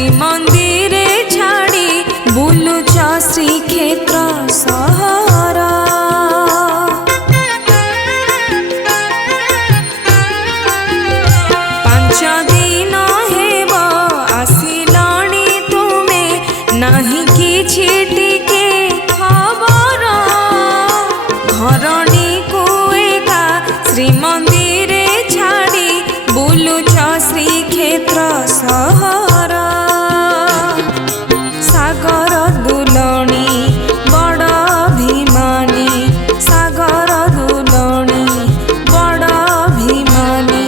ଶ୍ରୀମନ୍ଦିରେ ଛାଡ଼ି ବୁଲୁଛ ଶ୍ରୀକ୍ଷେତ୍ର ସହର। ପାଞ୍ଚ ଦିନ ହେବ ଆସିଲଣି ତୁମେ, ନାହିଁ କିଛି ଟିକେ ଖବର। ଘରଣୀକୁ ଏକା ଶ୍ରୀମନ୍ଦିରେ ଛାଡ଼ି ବୁଲୁଛ ଶ୍ରୀକ୍ଷେତ୍ର ସହର। ସାଗର ଦୁଲଣୀ ବଡ଼ ଅଭିମାନୀ, ସାଗର ଦୁଲଣୀ ବଡ଼ ଅଭିମାନୀ,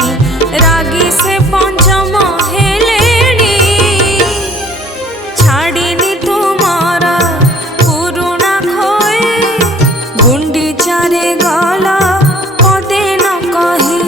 ରାଗି ସେ ପଞ୍ଚମ ହେଲେଣି। ଛାଡ଼ିନି ତୁମର ପୁରୁଣା ଖୋଏ, ଗୁଣ୍ଡିଚାରେ ଗଲ ପଦେ ନ କହି।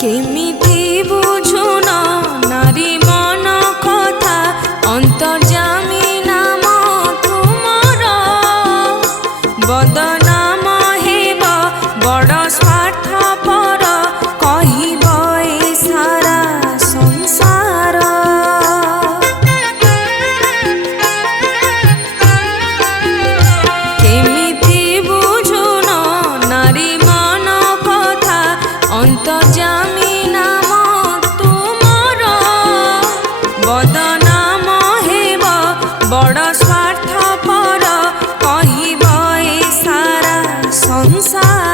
କେମିତି ବୁଝୁନ ନାରୀ ମନ କଥା, ଅନ୍ତର୍ଯାମୀ ନାମ ତୁମର। ବଦନାମ ହେବ ବଡ଼ ସ୍ୱାର୍ଥପର, କହିବ ଏ ସାରା ସଂସାର। କେମିତି ବୁଝୁନ ନାରୀ ମନ କଥା, ଅନ୍ତର୍ଯାମୀ ନାମ ତୁମର। ବଦନାମ ହେବ ବଡ଼ ସ୍ୱାର୍ଥପର, କହିବ ଏ ସାରା ସଂସାର।